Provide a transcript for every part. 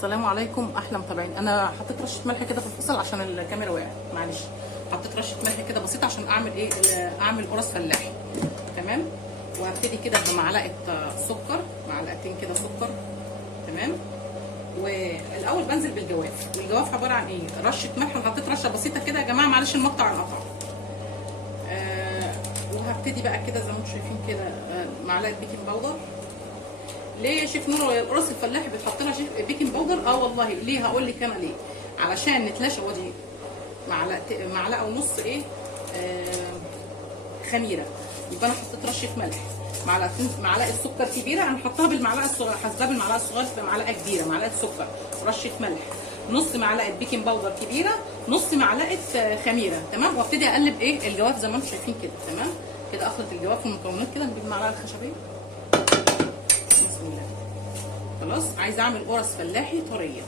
السلام عليكم احلى متابعين. انا حطيت رشه ملح كده في الفصل عشان الكاميرا وقعت، معلش. حطيت رشه ملح كده بسيطه عشان اعمل ايه، اعمل قرص فلاحي. تمام. وهبتدي كده بمعلقه سكر، معلقتين كده سكر. تمام. والاول بنزل بالجواف، والجواف عباره عن ايه، رشه ملح. وحطيت رشه بسيطه كده يا جماعه، معلش المقطع عن القطع. وهبتدي بقى كده زي ما انتم شايفين كده معلقه بيكنج باودر. ليه يا شيف نور القرص الفلاحي بتحط لها بيكنج باودر؟ والله ليه، هقول لك انا ليه. علشان نتلاشى. ودي معلقه ونص ايه، خميره. يبقى انا حطيت رشه ملح، معلقه سكر كبيره. انا حطها بالمعلقه الصغيره، حاسباها بالمعلقه الصغيره تبقى معلقه كبيره. معلقه سكر، رشه ملح، نص معلقه بيكنج باودر كبيره، نص معلقه خميره. تمام. وابتدي اقلب ايه الجواف زي ما انتم شايفين كده. تمام كده. اخلط الجواف والمكونات كده، نجيب المعلقه الخشبيه. بسم الله. خلاص. عايزه اعمل قرص فلاحي طريه.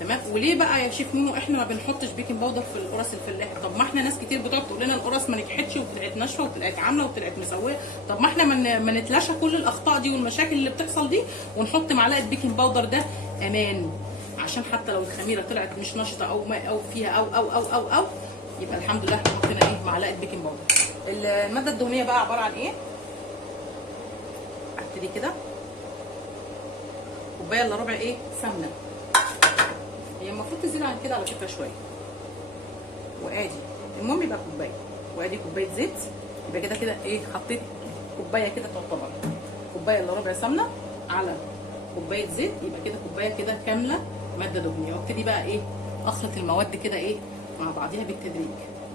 تمام. وليه بقى يا شيف نونو احنا ما بنحطش بيكنج باودر في القرص الفلاحي؟ طب ما احنا ناس كتير بتقعد تقول لنا القرص ما نجحتش وطلعت ناشفه وطلعت عامله وطلعت مسويه. طب ما احنا ما نتلاشى كل الاخطاء دي والمشاكل اللي بتحصل دي ونحط معلقه بيكنج باودر. ده امان، عشان حتى لو الخميره طلعت مش نشطه او ما او فيها او يبقى الحمد لله احنا حطينا ايه، معلقه بيكنج باودر. الماده الدهنيه بقى عباره عن ايه؟ ابتدي كده كوبايه الا ربع ايه، سمنه. هي المفروض تزيد عن كده على فكره شويه. وادي المهم يبقى كوبايه. وادي كوبايه زيت. يبقى كده كده ايه، حطيت كوبايه كده تعتبر كوبايه الا ربع سمنه على كوبايه زيت. يبقى كده كوبايه كده كامله ماده دهنيه. وابتدي بقى ايه، اخلط المواد كده ايه مع بعضيها بالتدريج.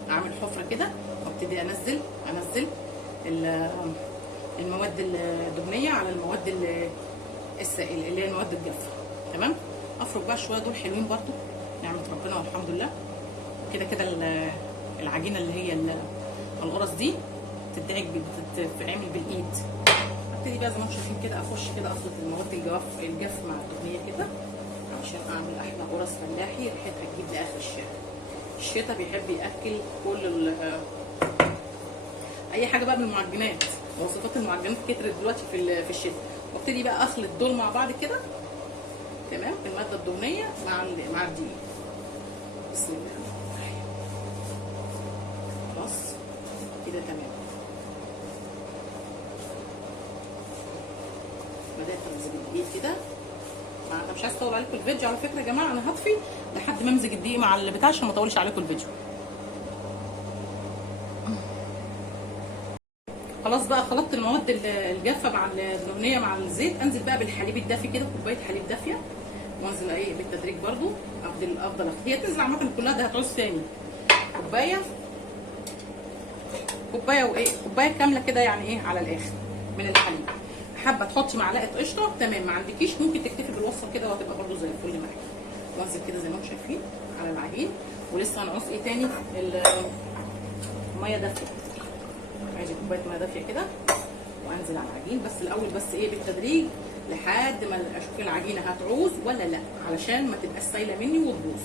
اعمل حفره كده وابتدي انزل المواد الدهنيه على المواد السائله اللي هي المواد الجافه. تمام. افرك بقى شويه دول حلوين برضو نعمه ربنا والحمد لله. كده كده العجينه اللي هي القرص دي بتتعمل بالايد. ابتدي بقى زي ما انتم شايفين كده اخش كده اخلط المواد الجاف مع الدهنيه كده عشان اعمل احلى قرص فلاحي ريحتها تجيب لاخر الشارع. الشتا بيحب ياكل كل اي حاجه بقى من المعجنات. وصفات المعجنات كترت دلوقتي في الشتا. وابتدي بقى اخلط دول مع بعض كده. تمام. الماده الدهنيه مع الدقيق. بسم الله الرحمن الرحيم. خلاص كده تمام. بدات امزج الدقيق كده. انا مش عايزه اطول عليكم الفيديو على فكره يا جماعه. انا هطفي لحد ما امزج الدقيق مع البتاع عشان ما اطولش عليكم الفيديو. خلاص بقى خلطت المواد الجافه مع الدهنيه مع الزيت. انزل بقى بالحليب الدافي كده، كوبايه حليب دافيه. وانزل ايه بالتدريج برضو. افضل هي تنزل عامه كلها، ده هتعوز ثاني كوبايه وايه، كوبايه كامله كده يعني ايه على الاخر من الحليب. حابه تحطي معلقه قشطه تمام، ما عندكيش ممكن تكتفي بالوصفه كده وهتبقى برضو زي الفل معاكي. وانزل كده زي ما انتم شايفين على العجين. ولسه هنعوز ايه تاني، الميه دافيه. عايزه كوبايه ميه دافيه كده وانزل على العجين. بس الاول بس ايه بالتدريج لحد ما اشوف العجينه هتعوز ولا لا، علشان ما تبقاش سايله مني وتبوظ.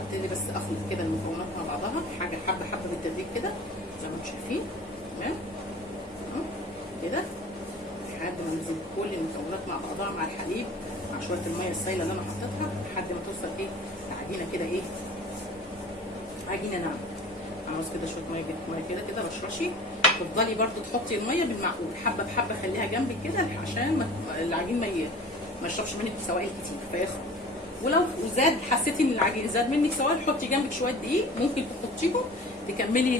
ابتدي بس اخلط كده المكونات مع بعضها حاجه حبه بالتدريج كده زي ما انتم شايفين. تمام كده لحد ما انزل كل المكونات مع بعضها مع الحليب مع شويه الميه السايله اللي انا حطيتها لحد ما توصل ايه العجينه كده ايه، عجينه ناعمه. عاوز كده شويه ميه كده رشرشي. تفضلي برضو تحطي الميه بالمعقول، حبه بحبه خليها جنبك كده عشان العجين ما يشربش منك سوائل كتير فيخرج. ولو زاد حسيتي ان العجين زاد منك سوائل حطي جنبك شويه دقيق ممكن تحطيهم تكملي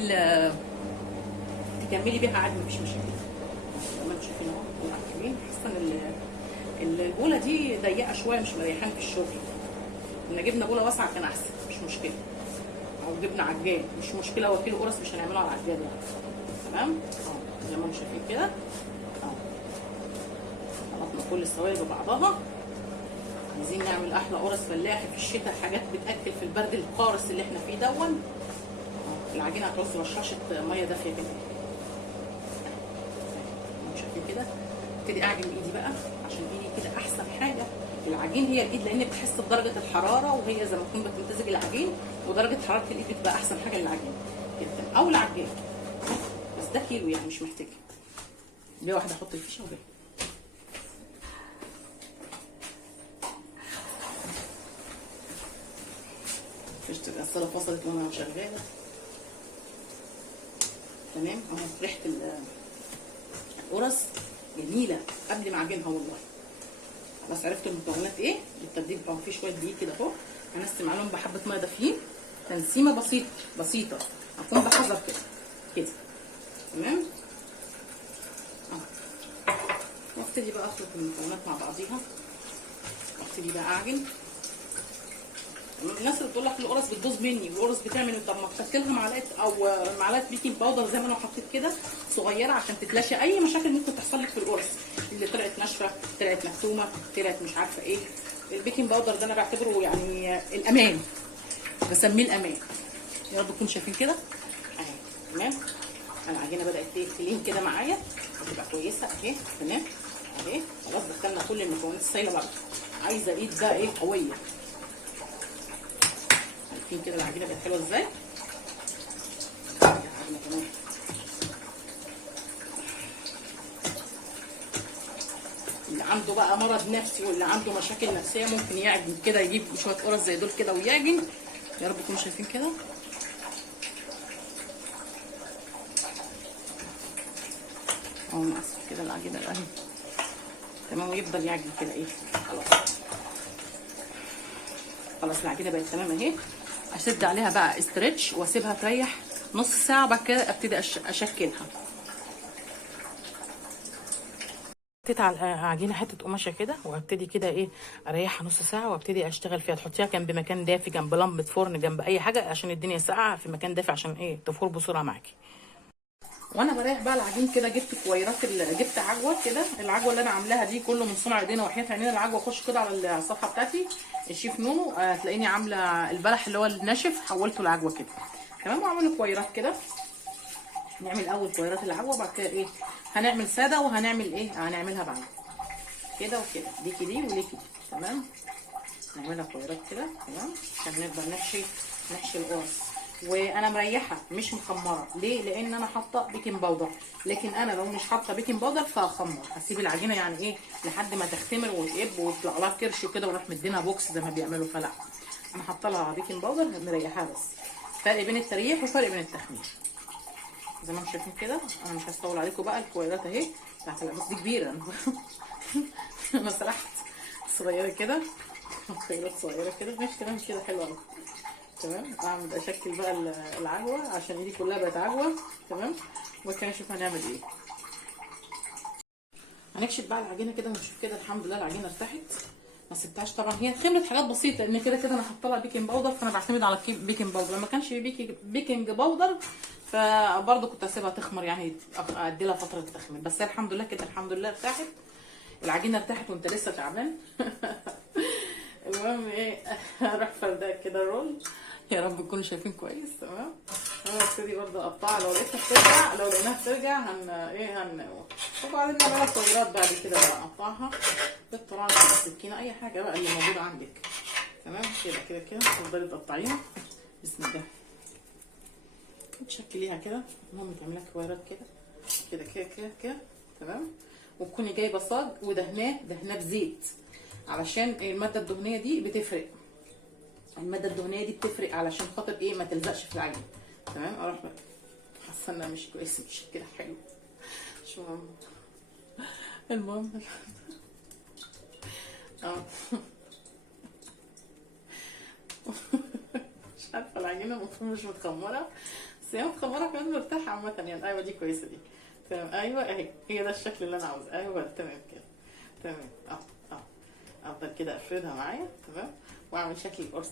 بيها عادي مفيش مشاكل. تمام. شايفين اهو العجين. حاسه ان البوله دي ضيقه شويه مش مريحاني في الشغل. كنا جبنا بوله واسعه كان احسن، مش مشكله. او جبنا عجان مش مشكله. هو كيلو قرص مش هنعمله على العجان يعني. تمام. زي ما انتم شايفين كده خلطنا كل السوائل ببعضها. عايزين نعمل احلى قرص فلاحي في الشتاء، حاجات بتاكل في البرد القارس اللي احنا فيه دون. العجينه هتعوز رشاشه ميه دافيه كده. انتم شايفين كده. ابتدي اعجن بايدي بقى عشان ايدي كده احسن حاجه. العجين هي الايد لان بتحس بدرجه الحراره، وهي زي ما تكون بتمتزج العجين ودرجه حراره الايد بتبقى احسن حاجه للعجين جدا. او العجان بس ده كيلو يعني مش محتاجه. دي واحده احط الفيشه وده مش الغساله فصلت وانا شغاله. تمام اهو. ريحه القرص جميله قبل ما اعجنها والله. خلاص عرفتوا المكونات ايه. التبديل بقى فيه شويه دقيق كده اهو، هنسم عليهم بحبه ميه دافيين، تنسيمه بسيطه هكون بحذر كده كده. تمام اهو. وابتدي بقى اخلط المكونات مع بعضيها، وابتدي بقى اعجن. الناس اللي بتقول لك القرص بتبوظ مني والقرص بتعمل، طب ما تحط لها معلقه او معلقه بيكنج باودر زي ما انا حطيت كده صغيره عشان تتلاشى اي مشاكل ممكن تحصل لك في القرص اللي طلعت ناشفه، طلعت مكتومه، طلعت مش عارفه ايه. البيكنج باودر ده انا بعتبره يعني الامان، بسميه الامان. يا رب تكونوا شايفين كده اهي. تمام. العجينه بدات تلين كده معايا، هتبقى كويسه اهي. تمام اهي. خلاص دخلنا كل المكونات السايله بقى. عايزه ايد بقى ايه قويه. شايفين كده العجينه بقت حلوه ازاي. اللي عنده بقى مرض نفسي واللي عنده مشاكل نفسيه ممكن يعجن كده، يجيب شويه قرص زي دول كده ويعجن. يا رب تكونوا شايفين كده. اهو نقص كده العجينه اهي. تمام. ويفضل يعجن كده ايه. خلاص العجينه بقت تمام اهي. اشد عليها بقى استرتش واسيبها تريح نص ساعه، بعد كده ابتدي اشكلها. حطيت على العجينه حته قماشه كده، وابتدي كده ايه اريحها نص ساعه وابتدي اشتغل فيها. تحطيها جنب مكان دافي، جنب لمبه فرن، جنب اي حاجه عشان الدنيا ساقعه، في مكان دافي عشان ايه تفور بسرعه معاكي. وانا بريح بقى العجين كده جبت كويرات، جبت عجوه كده. العجوه اللي انا عاملاها دي كله من صنع ايدينا وحياه عينينا. العجوه خش كده على الصفحه بتاعتي الشيف نونو، هتلاقيني عامله البلح اللي هو الناشف حولته لعجوه كده. تمام. وعملوا كويرات كده. نعمل اول كويرات العجوه، بعد كده ايه هنعمل ساده، وهنعمل ايه هنعملها بعد كده وكده. ديكي دي وليكي دي. تمام. نعملها كويرات كده. تمام. عشان نقدر نحشي القرص. وانا مريحه مش مخمره. ليه؟ لان انا حاطه بيكنج باودر. لكن انا لو مش حاطه بيكنج باودر فهخمر، هسيب العجينه يعني ايه لحد ما تختمر وتقب ويطلع لها كرش وكده، ونروح مدينها بوكس زي ما بيعملوا. فلا، انا حاطه لها بيكنج باودر مريحاها بس. فرق بين التريح وفرق بين التخمير. زي ما انتم شايفين كده. انا مش هطول عليكم بقى. الكويرات اهي بتاعت العبوس دي كبيره. انا سرحت صغيره كده، خيارات صغيره كده. ماشي تمام كده حلوه قوي. تمام. اعمل اشكل بقى العجوه عشان ايدي كلها بقت عجوه. تمام. وكده نشوف هنعمل ايه. هنكشف بقى العجينه كده ونشوف كده. الحمد لله العجينه ارتاحت، ما سبتهاش طبعا. هي خمرت حاجات بسيطه لان كده كده انا حاطه لها بيكنج باودر، فانا بعتمد على بيكنج باودر. لما كانش بيكنج باودر فبرضه كنت اسيبها تخمر، يعني ادي لها فتره تخمر. بس هي الحمد لله كده الحمد لله ارتاحت. العجينه ارتاحت وانت لسه تعبان. المهم ايه هروح فرداك كده الرول. يا رب تكونوا شايفين كويس. تمام. انا ابتدي برضه اقطعها، لو لقيتها بترجع، لو لقيناها بترجع وبعدين نعملها كويرات بعد كده بقى اقطعها بالطريقه بالسكينه، اي حاجه بقى اللي موجوده عندك. تمام. كده كده كده تفضلي تقطعيها. بسم الله. تشكليها كده. المهم تعمليها كويرات كده كده كده كده كده. تمام. وتكوني جايبه صاج ودهناه بزيت، علشان الماده الدهنيه دي بتفرق. الماده الدهنيه دي بتفرق علشان خاطر ايه ما تلزقش في العجين. تمام. اروح حاسه انها مش كويس، مش كده حلو. شو المهم مش عارفه العجينه المفروض مش متخمره، بس هي متخمره كمان مرتاحه عامه يعني. ايوه دي كويسه دي. تمام. ايوه اهي هي ده الشكل اللي انا عاوزاه. ايوه تمام كده. تمام. افضل كده افردها معايا. تمام. واعمل شكل القرصه.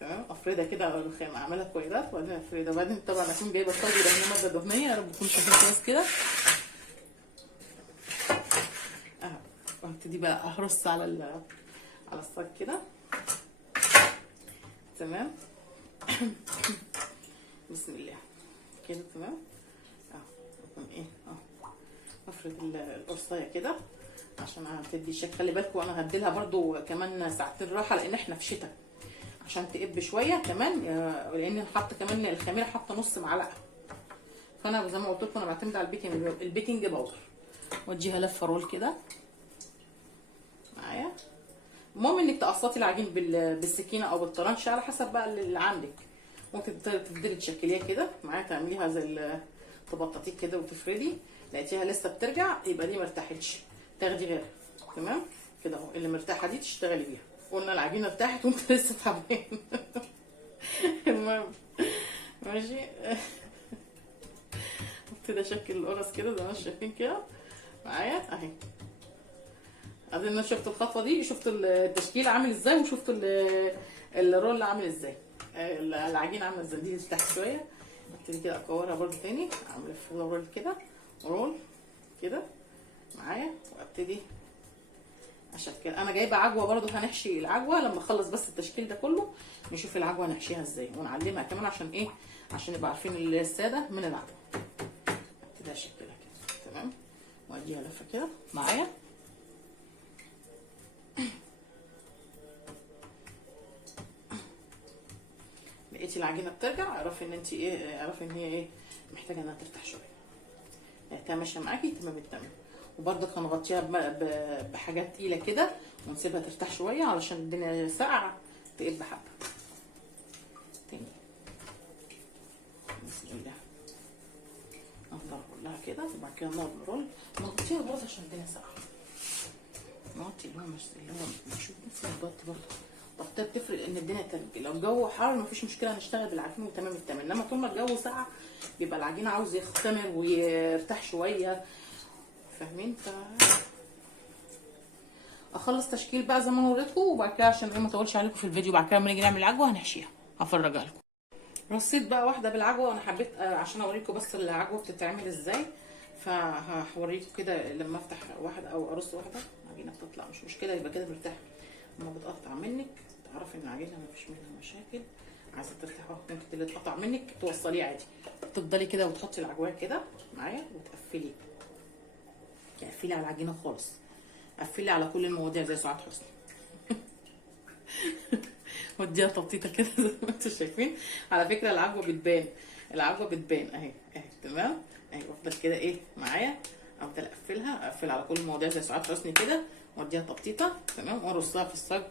تمام. افردها كده على الرخام، اعملها كويرات وبعدين افردها. وبعدين طبعا اكون جايبه صاج ودهنيه ماده دهنيه. يا رب تكون شايفين كويس كده اهو. وابتدي بقى اهرص على الصاج كده. تمام. بسم الله كده. تمام. اكون ايه افرد القرصايه كده عشان هتدي الشكل. خلي بالكم انا هديلها برده كمان ساعتين راحه لان احنا في شتاء، عشان تقب شويه كمان. لان حاطه كمان الخميره، حاطه نص معلقه. فانا زي ما قلت لكم انا بعتمد على البيكنج باودر. واديها لفه رول كده معايا. المهم انك تقسطي العجين بالسكينه او بالطرنش على حسب بقى اللي عندك. ممكن تفضلي تشكليها كده معايا، تعمليها زي تبططيه كده وتفردي. لقيتيها لسه بترجع يبقى دي مرتاحتش، تاخدي غيرها. تمام كده اهو، اللي مرتاحه دي تشتغلي بيها. قلنا العجينه ارتاحت وانت لسه تعبان. المهم ماشي. ابتدي اشكل القرص كده زي ما انتم شايفين كده معايا اهي. اظن شفتوا الخطوه دي، شفتوا التشكيل عامل ازاي، وشفتوا الرول عامل ازاي، العجينه عامله ازاي. دي تحت شويه، ابتدي كده اكورها برده تاني، اعمل فيها رول كده، رول كده معايا، وابتدي اشكل. انا جايبه عجوه برده، هنحشي العجوه لما اخلص بس التشكيل ده كله، نشوف العجوه هنحشيها ازاي ونعلمها كمان. عشان ايه؟ عشان نبقى عارفين الساده من العجوه. ابتدي اشكلها كده تمام، واديها لفه كده معايا. لقيتي العجينه بترجع، اعرفي ان انت ايه، اعرفي ان هي ايه، محتاجه انها ترتاح شويه. لقيتها ماشيه معاكي تمام التمام. وبرضك هنغطيها بحاجات تقيله كده ونسيبها ترتاح شويه علشان الدنيا ساقعه تقل حبه. تاني بسم الله، نفضل كلها كده وبعد كده نقعد نرول، نغطيها برضه عشان الدنيا ساقعه. نغطي اللي هو مشوف بس نغطي برضه. التغطيه بتفرق ان الدنيا تلج. لو الجو حار مفيش مشكله نشتغل بالعجين وتمام التمام، انما طول ما الجو ساقع بيبقى العجين عاوز يختمر ويرتاح شويه، فاهمين؟ اخلص تشكيل بقى زي ما وريتكم، وبعد كده عشان ما اطولش عليكم في الفيديو، بعد كده لما نيجي نعمل العجوه هنحشيها هفرجها لكم. رصيت بقى واحده بالعجوه، وانا حبيت عشان اوريكم بس العجوه بتتعمل ازاي، فهوريكم كده لما افتح واحده او ارص واحده العجينه بتطلع مش مشكله، يبقى كده مرتاحه. لما بتقطع منك تعرفي ان العجينه مفيش منها مشاكل، عايزه ترتاح ممكن اللي تقطع منك توصليه عادي. تفضلي كده وتحطي العجوه كده معايا وتقفلي، تقفلي على العجينه خالص، قفلي على كل المواضيع زي سعاد حسني. وديها تبطيطه كده زي ما انتم شايفين. على فكره العجوه بتبان، العجوه بتبان اهي اهي تمام اهي. وافضل كده ايه معايا، افضل اقفلها، اقفل على كل المواضيع زي سعاد حسني كده، واديها تبطيطه تمام، وارصها في الصاج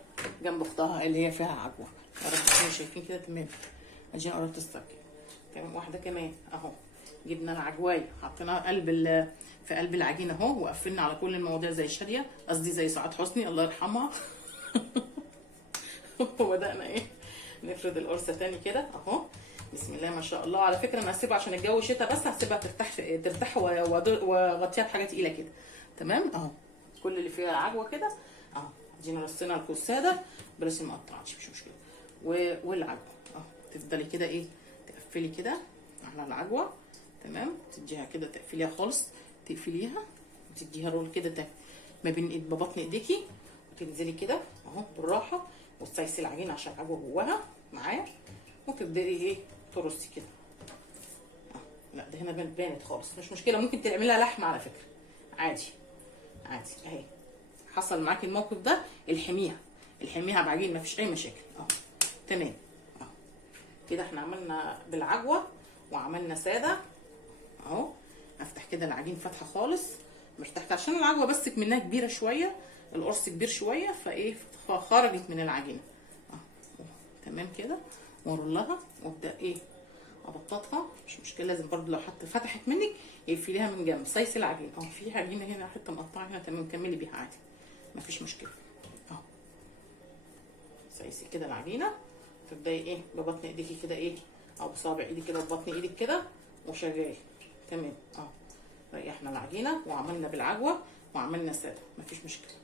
جنب اختها اللي هي فيها عجوه. يا رب تكونوا شايفين كده تمام. ادينا قربت الصاج تمام. واحده كمان اهو، جبنا العجوايه حطيناها في قلب العجينه اهو، وقفلنا على كل المواضيع زي شاديه، قصدي زي سعاد حسني الله يرحمها. وبدانا ايه نفرد القرصه تاني كده اهو. بسم الله ما شاء الله. على فكره انا هسيبها عشان الجو شتاء، بس هسيبها ترتاح واغطيها بحاجه تقيله كده تمام اهو. كل اللي فيها عجوه كده اهو. ادينا رصينا الكوساده بس ما قطعتش مش مشكله. والعجوه اهو، تفضلي كده ايه تقفلي كده على العجوه تمام، تديها كده تقفليها خالص، تقفليها وتديها رول كده ما بين ببطن ايديكي، وتنزلي كده اهو بالراحه، وتسيسي العجينه عشان العجوه جواها معايا، وتبداي ايه ترصي كده. لا ده هنا بانت خالص مش مشكله، ممكن تعملها لحمه على فكره عادي عادي اهي. حصل معاكي الموقف ده الحميها بعجين مفيش اي مشاكل اهو تمام اهو كده. احنا عملنا بالعجوه وعملنا ساده اهو. افتح كده العجين فتحه خالص مرتاحه، عشان العجوه بس منها كبيره شويه، القرص كبير شويه فايه خرجت من العجينه اهو تمام كده. وارولها وابدا ايه ابططها مش مشكله. لازم برضو لو حتى فتحت منك اقفليها من جنب، سايسي العجينه اهو. في عجينه هنا حته مقطعه هنا تمام، كملي بيها عادي مفيش مشكله اهو. سايسي كده العجينه، تبداي ايه ببطن ايديكي كده ايه، او بصابع ايدك كده ببطن ايدك كده وشغالي تمام اهو. ريحنا العجينه وعملنا بالعجوه وعملنا ساده مفيش مشكله.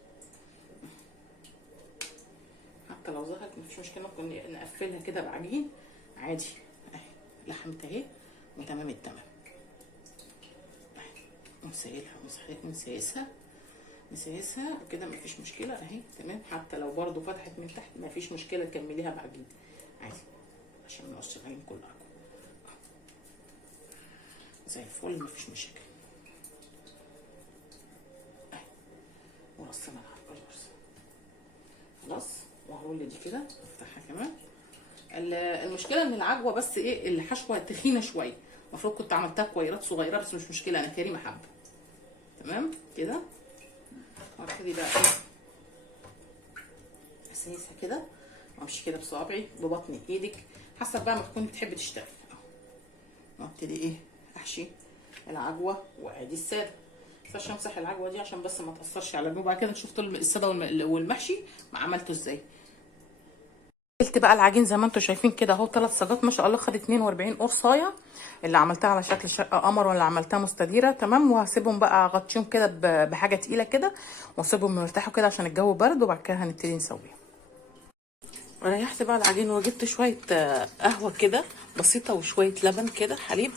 حتى لو ظهرت مفيش مشكله، ممكن نقفلها كده بعجين عادي اهي. لحمت اهي وتمام التمام. نسيسها كده مفيش مشكله اهي تمام. حتى لو برضو فتحت من تحت مفيش مشكله، تكمليها بعجين عادي عشان ما نقصش العجين كله زي الفل مفيش مشاكل اهي. ورصنا القرص خلاص، وهرول دي كده افتحها كمان. المشكله ان العجوه بس ايه الحشوه تخينه شويه، المفروض كنت عملتها كويرات صغيره بس مش مشكله، انا كريمه حبه تمام كده. وابتدي بقى ايه سايسه كده، امشي كده بصوابعي ببطن ايدك حسب بقى ما تكوني بتحبي تشتغلي. وابتدي ايه احشي العجوه وادي الساده. بس امسح العجوه دي عشان بس ما تاثرش على الجو. بعد كده نشوف الساده والمحشي ما عملته ازاي. عملت بقى العجين زي ما انتم شايفين كده اهو، 3 صاجات ما شاء الله، خد 42 قرصايه. اللي عملتها على شكل شقه قمر واللي عملتها مستديره تمام. وهسيبهم بقى اغطيهم كده بحاجه تقيله كده واسيبهم يرتاحوا كده عشان الجو برد، وبعد كده هنبتدي نسويهم. ريحت بقى العجين وجبت شويه قهوه كده بسيطه وشويه لبن كده حليب.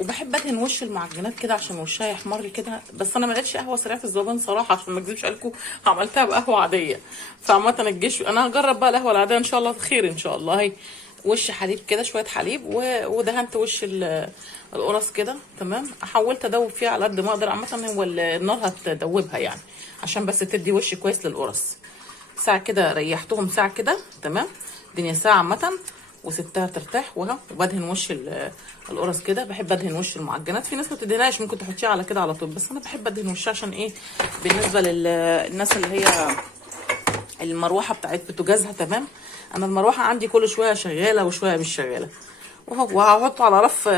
وبحب ادهن وش المعجنات كده عشان وشها يحمر كده. بس انا ما لقيتش قهوه سريعه في الذوبان صراحه، عشان ما اكذبش عليكم عملتها بقهوه عاديه. فعامه الجيش انا هجرب بقى القهوه العاديه ان شاء الله خير ان شاء الله. هي وش حليب كده شويه حليب ودهنت وش القرص كده تمام. حاولت ادوب فيها على قد ما اقدر. عامه هو النار هتدوبها يعني عشان بس تدي وش كويس للقرص. ساعه كده ريحتهم ساعه كده تمام. الدنيا ساعه عامه وسبتها ترتاح وها. وبدهن وش القرص كده. بحب ادهن وش المعجنات. في ناس ما بتدهنهاش ممكن تحطيها على كده على طول، بس انا بحب ادهن وشها عشان ايه؟ بالنسبه للناس اللي هي المروحه بتاعت بوتاجازها تمام. انا المروحه عندي كل شويه شغاله وشويه مش شغاله. وهحطه على رف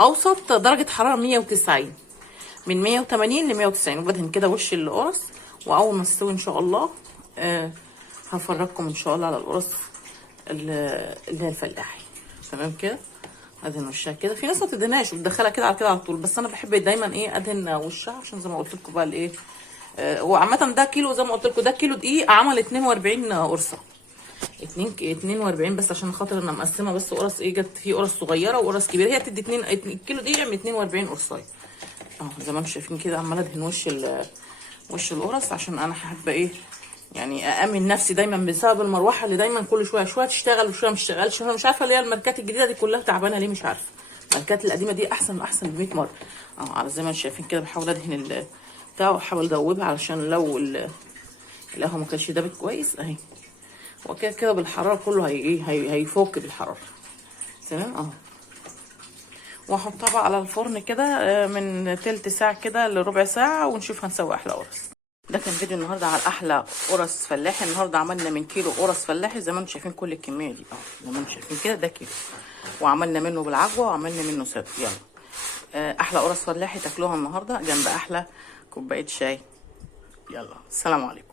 اوسط درجه حراره 190 من 180 ل 190. وبدهن كده وش القرص. واول ما تستوي ان شاء الله هفرجكم ان شاء الله على القرص اللي هي الفلاحي تمام كده. ادهن وشها كده. في ناس ما بتدهنهاش وبتدخلها كده على كده على طول، بس انا بحب دايما ايه ادهن وشها عشان زي ما قلت لكم بقى الايه. وعامه ده كيلو زي ما قلت لكم، ده كيلو دقيق عمل 42 قرصه. 42 بس عشان خاطر انا مقسمه بس قرص ايه. جت في قرص صغيره وقرص كبيره، هي تدي 2 كيلو دقيق من 42 قرصايه اهو. زي ما انتم شايفين كده عماله ادهن وش القرص عشان انا حابه ايه يعني اامن نفسي دايما بسبب المروحه اللي دايما كل شويه تشتغل وشويه مش تشتغلش. انا مش عارفه ليه الماركات الجديده دي كلها تعبانه ليه مش عارفه. الماركات القديمه دي احسن واحسن ب 100 مره اهو. على زي ما انتم شايفين كده بحاول ادهن بتاع واحاول ادوبها علشان لو القهوه ما كانتش دابت كويس اهي. وكده كده بالحراره كله هيفك بالحراره تمام اهو. واحطها بقى على الفرن كده من تلت ساعه كده لربع ساعه ونشوف هنسوي احلى قرص. ده كان فيديو النهارده على احلى قرص فلاحي. النهارده عملنا من كيلو قرص فلاحي زي ما انتم شايفين كل الكميه دي اهو. زي ما انتم شايفين كده ده كيلو، وعملنا منه بالعجوه وعملنا منه ساده. يلا احلى قرص فلاحي تاكلوها النهارده جنب احلى كوبايه شاي. يلا السلام عليكم.